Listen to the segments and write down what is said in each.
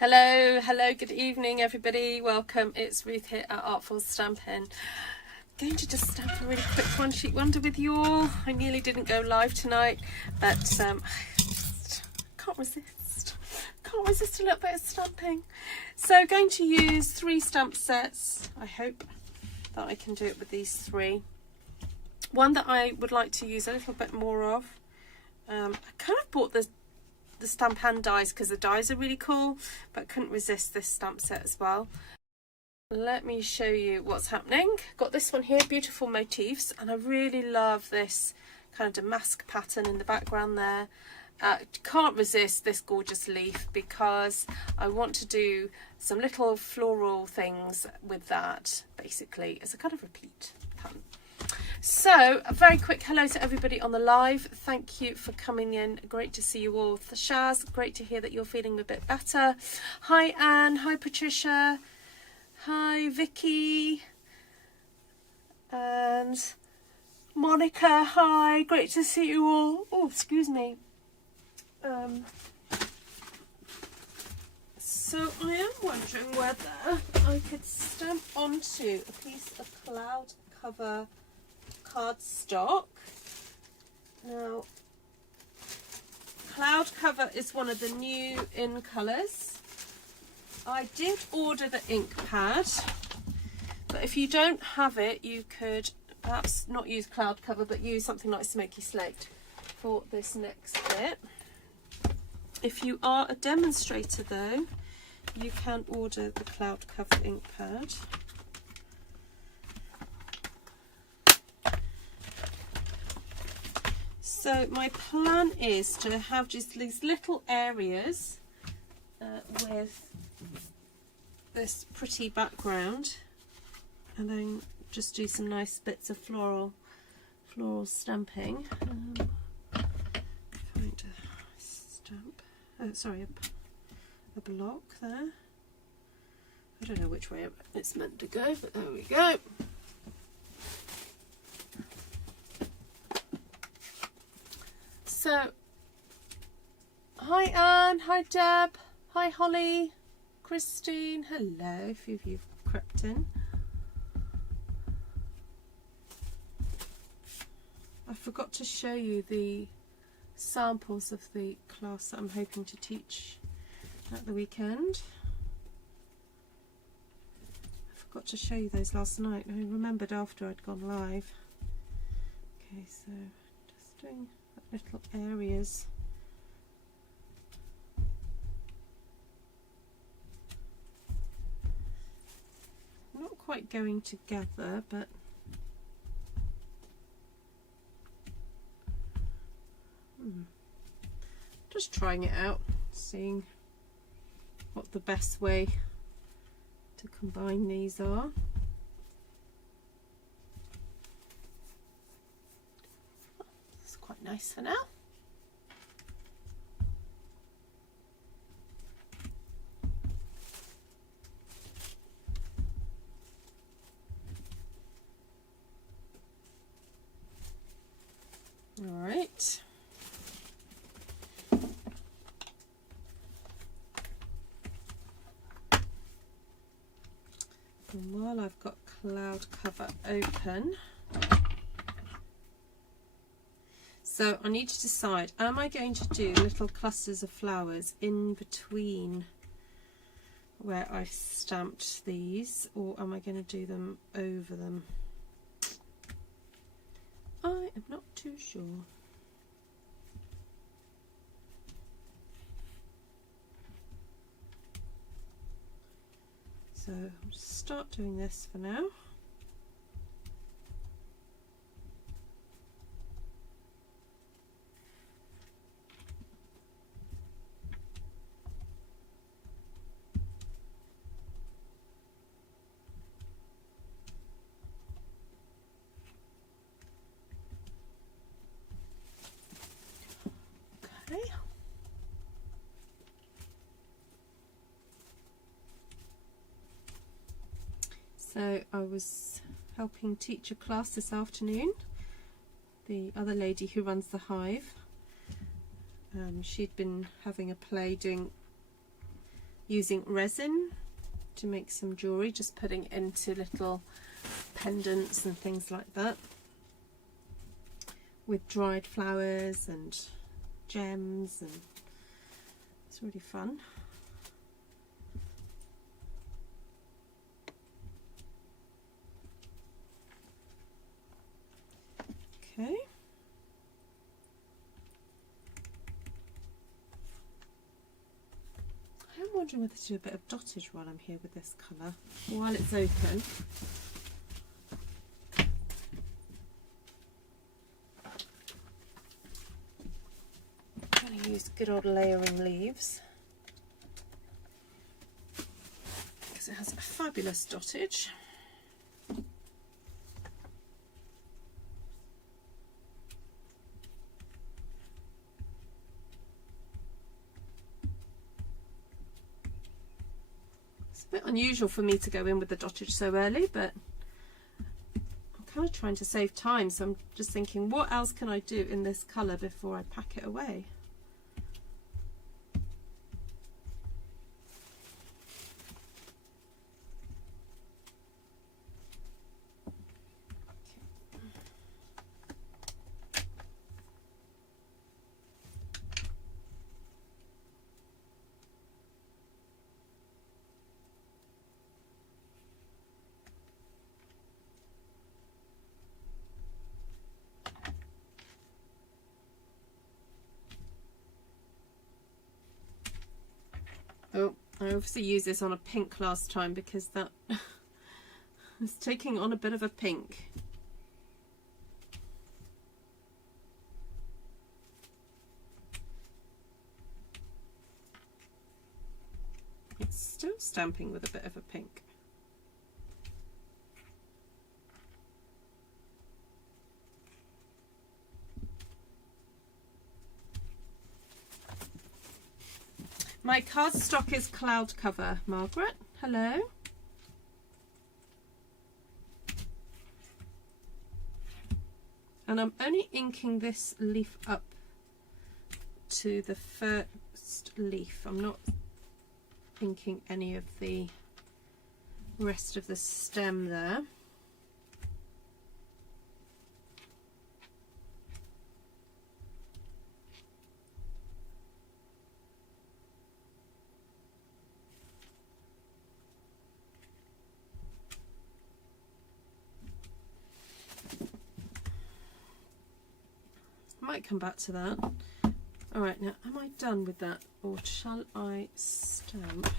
Hello, good evening everybody. Welcome. It's Ruth here at Artful Stampin. Going to just stamp a really quick one sheet wonder with you all. I nearly didn't go live tonight, but I just can't resist. Can't resist a little bit of stamping. So going to use 3 stamp sets. I hope that I can do it with these 3. One that I would like to use a little bit more of. I kind of bought the Stampin dies because the dies are really cool, but couldn't resist this stamp set as well. Let me show you what's happening. Got this one here, beautiful motifs, and I really love this kind of damask pattern in the background there. Can't resist this gorgeous leaf because I want to do some little floral things with that, basically as a kind of repeat pattern. So a very quick hello to everybody on the live. Thank you for coming in. Great to see you all. Shaz, great to hear that you're feeling a bit better. Hi Anne, hi Patricia, hi Vicky, and Monica, hi, great to see you all. Oh, excuse me. So I am wondering whether I could stamp onto a piece of cloud cover cardstock. Now, cloud cover is one of the new in colours. I did order the ink pad, but if you don't have it, you could perhaps not use cloud cover, but use something like Smoky Slate for this next bit. If you are a demonstrator though, you can order the cloud cover ink pad. So my plan is to have just these little areas with this pretty background, and then just do some nice bits of floral stamping. Find a stamp. Oh, sorry, a block there. I don't know which way it's meant to go, but there we go. So, hi Anne, hi Deb, hi Holly, Christine, hello, a few of you have crept in. I forgot to show you the samples of the class that I'm hoping to teach at the weekend. I forgot to show you those last night. I remembered after I'd gone live. Okay, so just doing little areas. Not quite going together, but just trying it out, seeing what the best way to combine these are. Quite nice for now. All right. And while I've got cloud cover open, so I need to decide, am I going to do little clusters of flowers in between where I've stamped these, or am I going to do them over them? I am not too sure. So I'll just start doing this for now. So I was helping teach a class this afternoon. The other lady who runs the hive, she'd been having a play doing using resin to make some jewellery, just putting it into little pendants and things like that, with dried flowers and gems, and it's really fun. Okay. I'm wondering whether to do a bit of dottage while I'm here with this colour, while it's open. I'm going to use good old layering leaves because it has a fabulous dottage. A bit unusual for me to go in with the dottage so early, but I'm kind of trying to save time, so I'm just thinking, what else can I do in this colour before I pack it away? Oh, I obviously used this on a pink last time because that is taking on a bit of a pink. It's still stamping with a bit of a pink. My cardstock is Cloud Cover, Margaret. Hello. And I'm only inking this leaf up to the first leaf. I'm not inking any of the rest of the stem there. Might come back to that. All right, now am I done with that, or shall I stamp?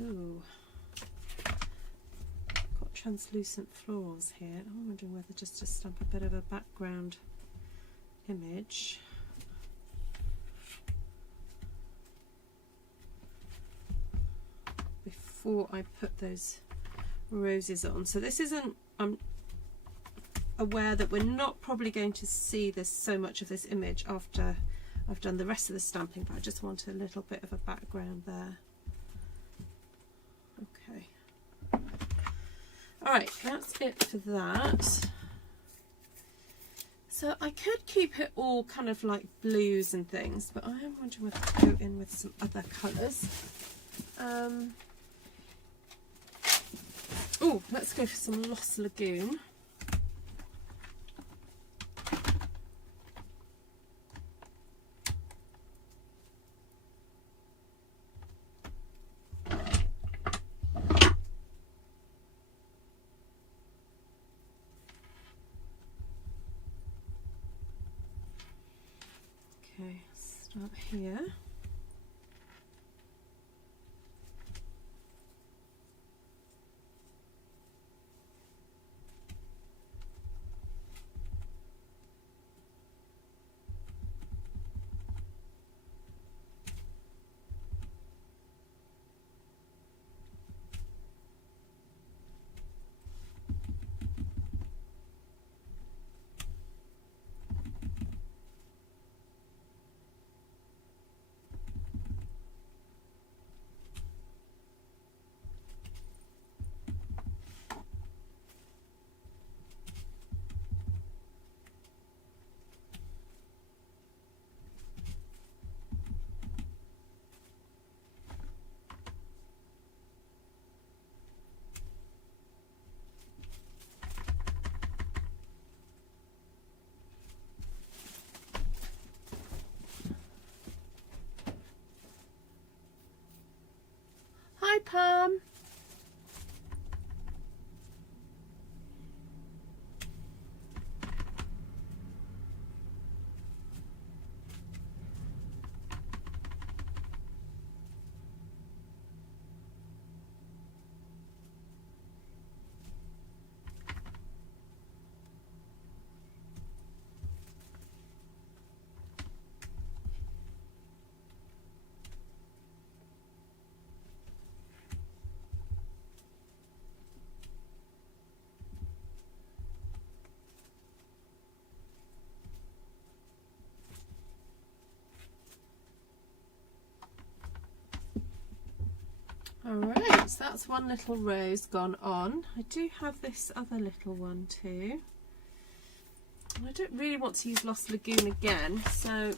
Ooh, got translucent florals here. I'm wondering whether just to stamp a bit of a background image. Before I put those roses on. So this isn't, I'm aware that we're not probably going to see this so much of this image after I've done the rest of the stamping, but I just want a little bit of a background there. Okay. Alright, that's it for that. So I could keep it all kind of like blues and things, but I am wondering whether to go in with some other colours. Oh, let's go for some Lost Lagoon. Okay, start here. Pam. Alright, so that's one little rose gone on. I do have this other little one too. I don't really want to use Lost Lagoon again, so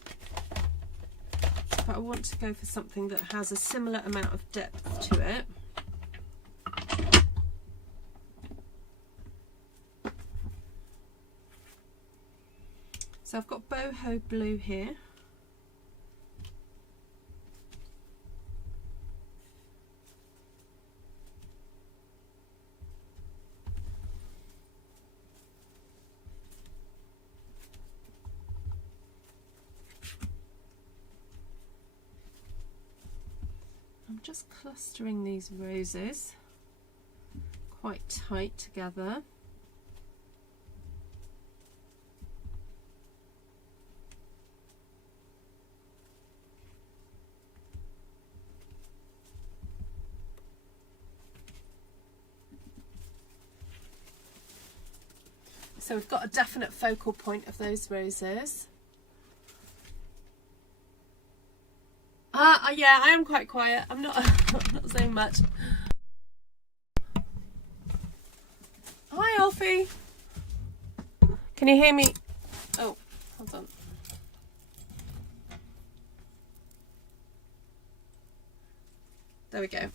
but I want to go for something that has a similar amount of depth to it. So I've got boho blue here. I'm just clustering these roses quite tight together. So we've got a definite focal point of those roses. Yeah, I am quite quiet. I'm not, not saying much. Hi, Alfie. Can you hear me? Oh, hold on. There we go.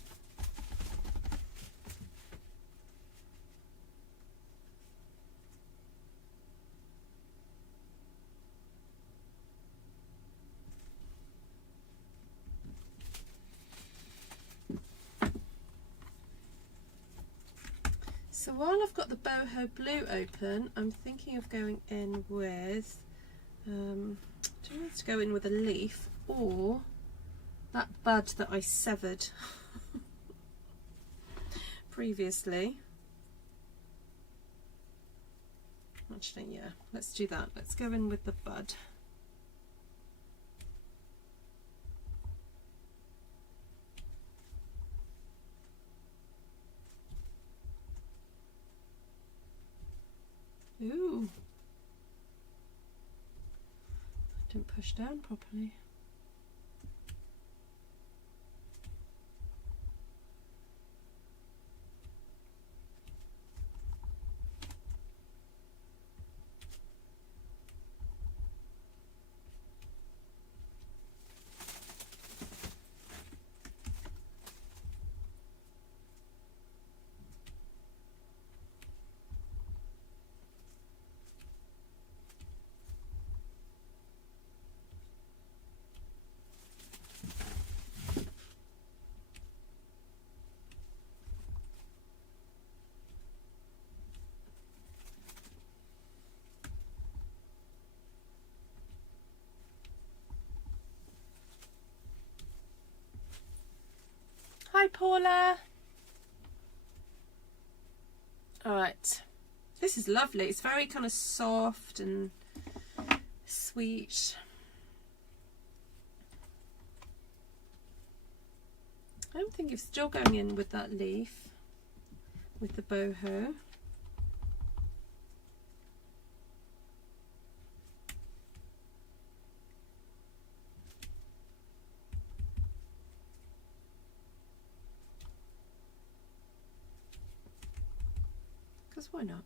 So while I've got the boho blue open, I'm thinking of going in with, do I want to go in with a leaf or that bud that I severed previously? Actually, yeah, let's do that. Let's go in with the bud. Ooh, didn't push down properly. Hi, Paula. All right, this is lovely. It's very kind of soft and sweet. I'm thinking of still going in with that leaf, with the boho. Because why not?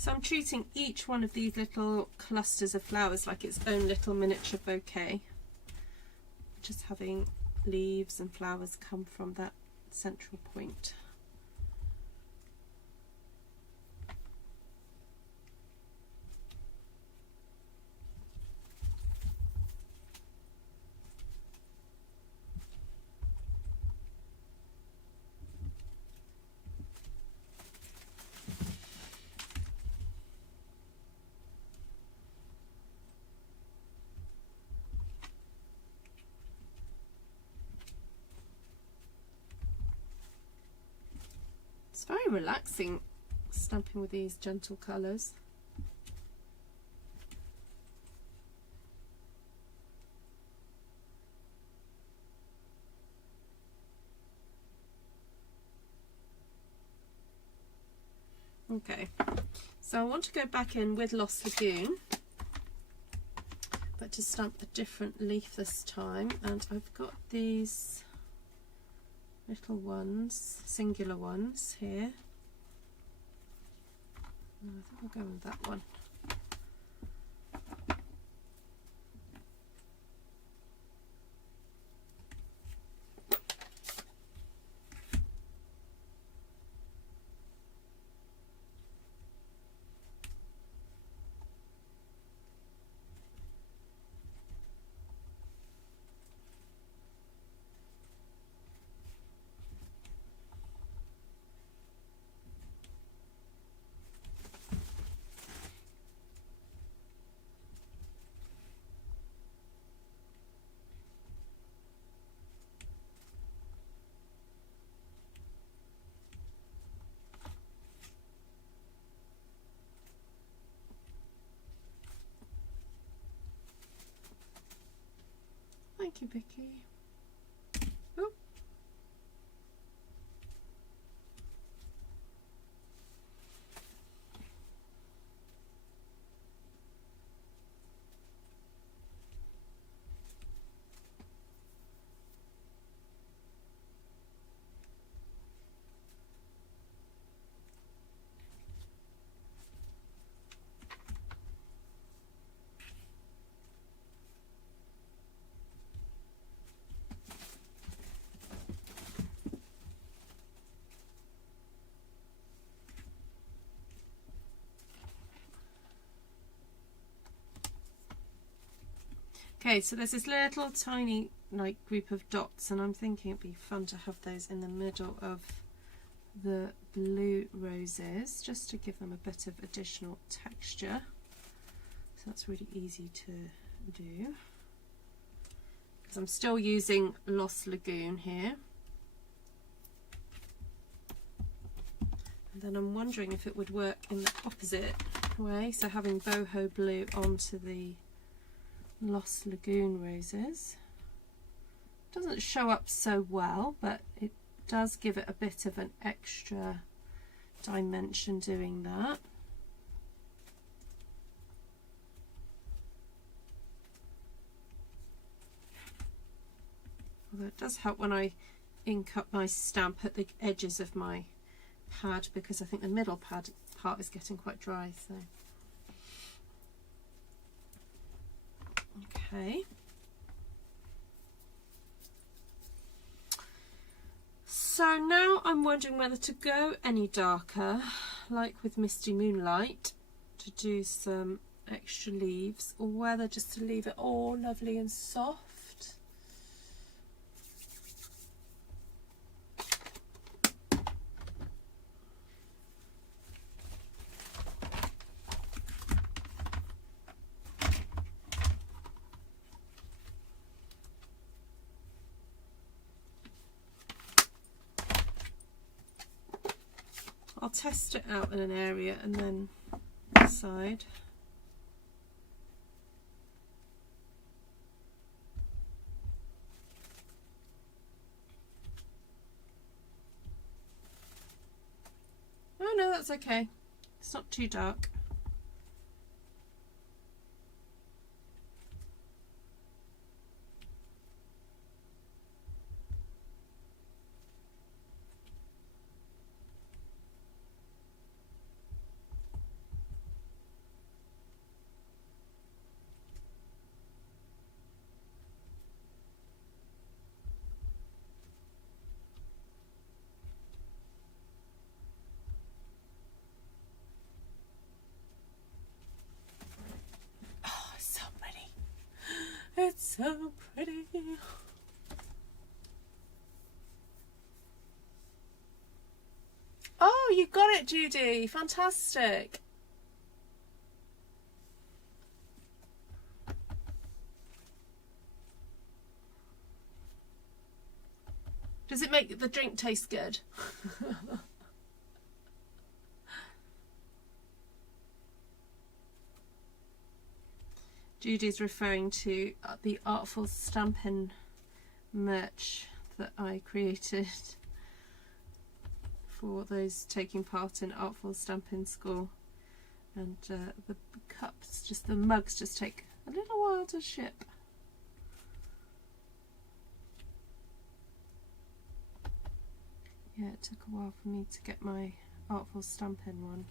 So I'm treating each one of these little clusters of flowers like its own little miniature bouquet. Just having leaves and flowers come from that central point. It's very relaxing stamping with these gentle colours. Okay, so I want to go back in with Lost Lagoon, but to stamp a different leaf this time, and I've got these little ones, singular ones here. I think I'll go with that one. Thank you, Vicky. Oh. Okay, so there's this little tiny like group of dots, and I'm thinking it'd be fun to have those in the middle of the blue roses, just to give them a bit of additional texture. So that's really easy to do, because I'm still using Lost Lagoon here. And then I'm wondering if it would work in the opposite way, so having boho blue onto the Lost Lagoon roses. Doesn't show up so well, but it does give it a bit of an extra dimension doing that. Although it does help when I ink up my stamp at the edges of my pad, because I think the middle pad part is getting quite dry. So okay. So now I'm wondering whether to go any darker, like with Misty Moonlight, to do some extra leaves, or whether just to leave it all lovely and soft. I'll test it out in an area and then decide. Oh no, that's okay. It's not too dark. Oh, you got it, Judy. Fantastic. Does it make the drink taste good? Judy's referring to the Artful Stampin merch that I created for those taking part in Artful Stampin School. And the cups, just the mugs, just take a little while to ship. Yeah, it took a while for me to get my Artful Stampin one.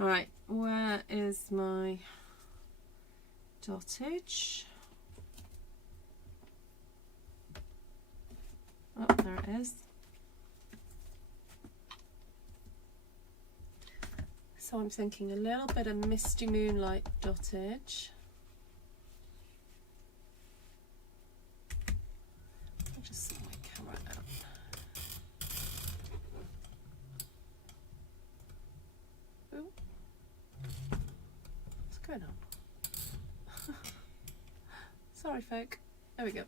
Alright, where is my dottage? Oh, there it is. So I'm thinking a little bit of Misty Moonlight dottage. I'll just set my camera up. Ooh. What's going on? Sorry, folk. There we go.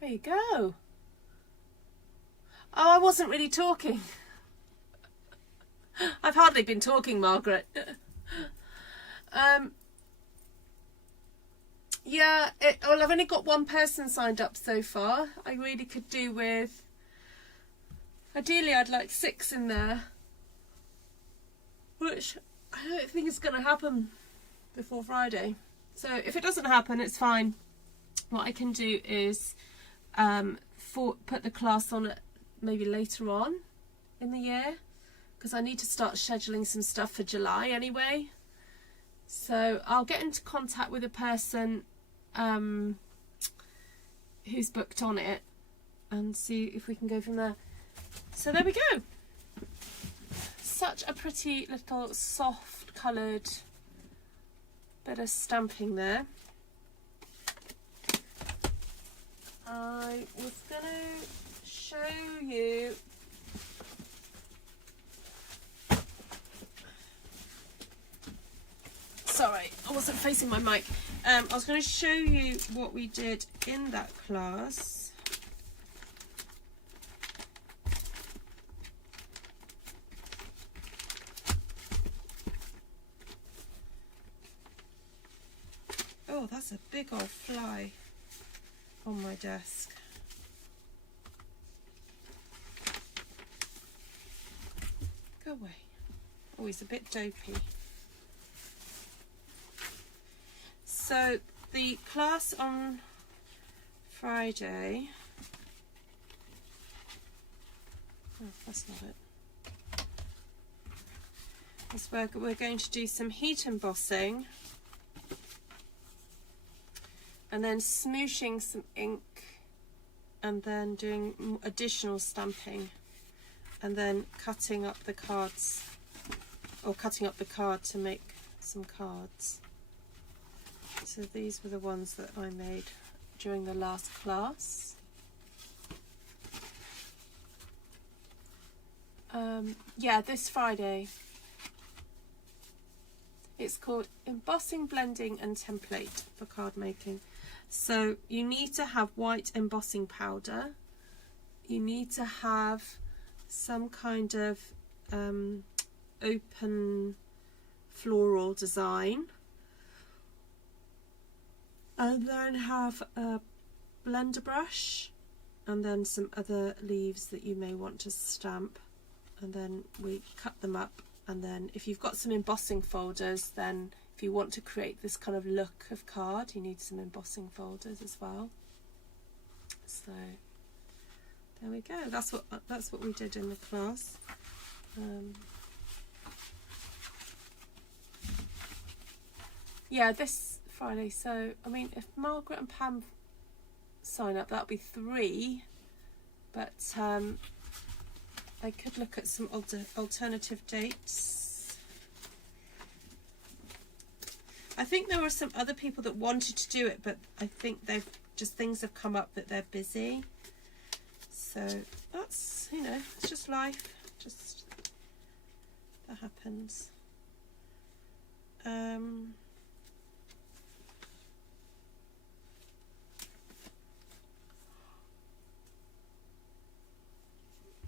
There you go. Oh, I wasn't really talking. I've hardly been talking, Margaret. Yeah, well, I've only got one person signed up so far. I really could do with, ideally I'd like 6 in there, which I don't think is going to happen before Friday. So if it doesn't happen, it's fine. What I can do is put the class on it maybe later on in the year, because I need to start scheduling some stuff for July anyway. So I'll get into contact with a person who's booked on it and see if we can go from there. So there we go. Such a pretty little soft coloured bit of stamping there. I was going to show you sorry, I wasn't facing my mic. I was going to show you what we did in that class. Oh, that's a big old fly on my desk. Go away. Oh, he's a bit dopey. So the class on Friday, oh, that's not it. Is where we're going to do some heat embossing and then smooshing some ink and then doing additional stamping and then cutting up the cards, or cutting up the card to make some cards. So these were the ones that I made during the last class. Yeah, this Friday. It's called Embossing, Blending and Template for Card Making. So you need to have white embossing powder. You need to have some kind of open floral design. And then have a blender brush and then some other leaves that you may want to stamp. And then we cut them up. And then if you've got some embossing folders, then if you want to create this kind of look of card, you need some embossing folders as well. So there we go. That's what we did in the class. Yeah, this Friday. So I mean, if Margaret and Pam sign up, that'll be 3. But I could look at some alternative dates. I think there were some other people that wanted to do it, but I think they've just, things have come up that they're busy. So that's, you know, it's just life. Just, that happens.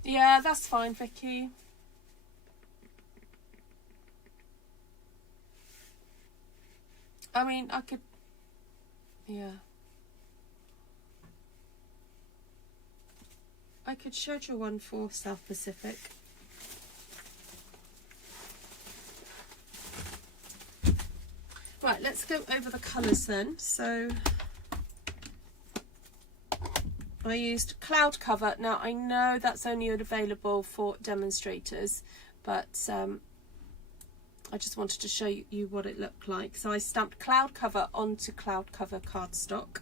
Yeah, that's fine, Vicky. I mean, I could, yeah. I could schedule one for South Pacific. Right, let's go over the colours then. So I used cloud cover. Now I know that's only available for demonstrators, but I just wanted to show you what it looked like. So I stamped cloud cover onto cloud cover cardstock,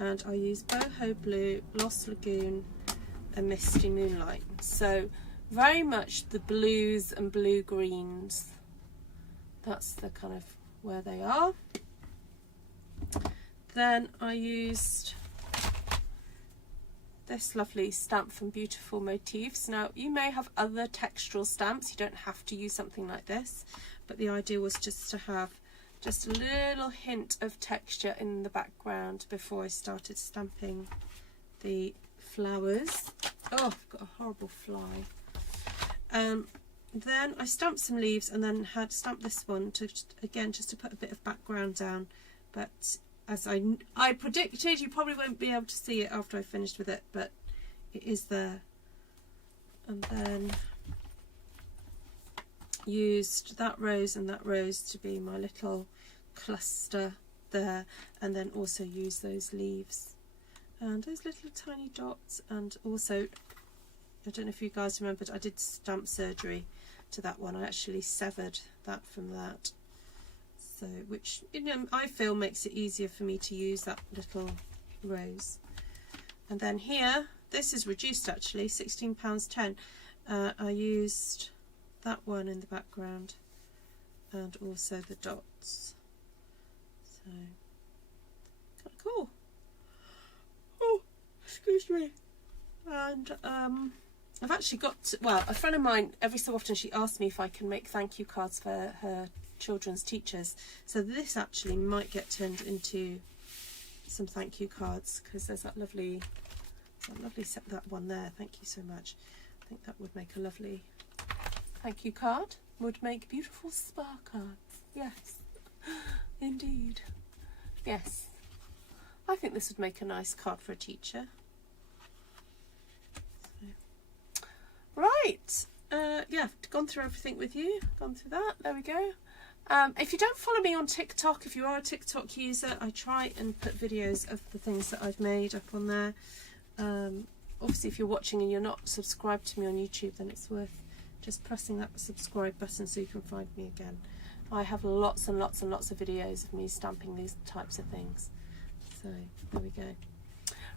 and I used Boho Blue, Lost Lagoon and Misty Moonlight. So very much the blues and blue greens. That's the kind of where they are. Then I used this lovely stamp from Beautiful Motifs. Now you may have other textural stamps, you don't have to use something like this, but the idea was just to have just a little hint of texture in the background before I started stamping the flowers. Oh, I've got a horrible fly. Then I stamped some leaves and then had stamped this one to, again, just to put a bit of background down, but as I predicted, you probably won't be able to see it after I finished with it, but it is there. And then used that rose and that rose to be my little cluster there, and then also use those leaves and those little tiny dots. And also, I don't know if you guys remembered, I did stamp surgery to that one. I actually severed that from that. So, which, you know, I feel makes it easier for me to use that little rose. And then here, this is reduced actually, £16.10. I used that one in the background and also the dots. So, kind of cool. Oh, excuse me. And I've actually got, well, a friend of mine, every so often she asks me if I can make thank you cards for her children's teachers, so this actually might get turned into some thank you cards, because there's that lovely set, that one there. Thank you so much. I think that would make a lovely thank you card, would make beautiful spa cards. Yes, indeed. Yes, I think this would make a nice card for a teacher. So. Right, yeah, gone through everything with you, gone through that, there we go. If you don't follow me on TikTok, if you are a TikTok user, I try and put videos of the things that I've made up on there. Obviously, if you're watching and you're not subscribed to me on YouTube, then it's worth just pressing that subscribe button so you can find me again. I have lots and lots and lots of videos of me stamping these types of things. So there we go.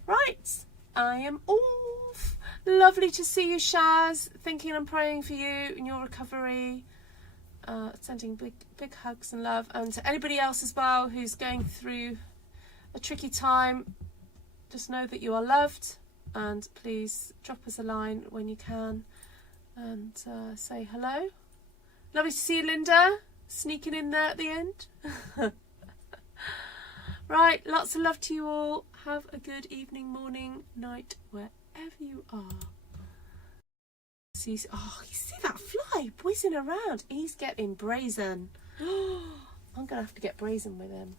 Right, I am off. Lovely to see you, Shaz. Thinking and praying for you in your recovery. Sending big hugs and love. And to anybody else as well who's going through a tricky time, just know that you are loved. And please drop us a line when you can and say hello. Lovely to see you, Linda, sneaking in there at the end. Right, lots of love to you all. Have a good evening, morning, night, wherever you are. Oh, you see that fly whizzing around? He's getting brazen. I'm gonna have to get brazen with him,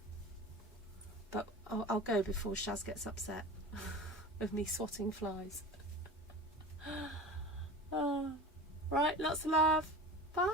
but I'll go before Shaz gets upset with me swatting flies. Oh, right, lots of love. Bye.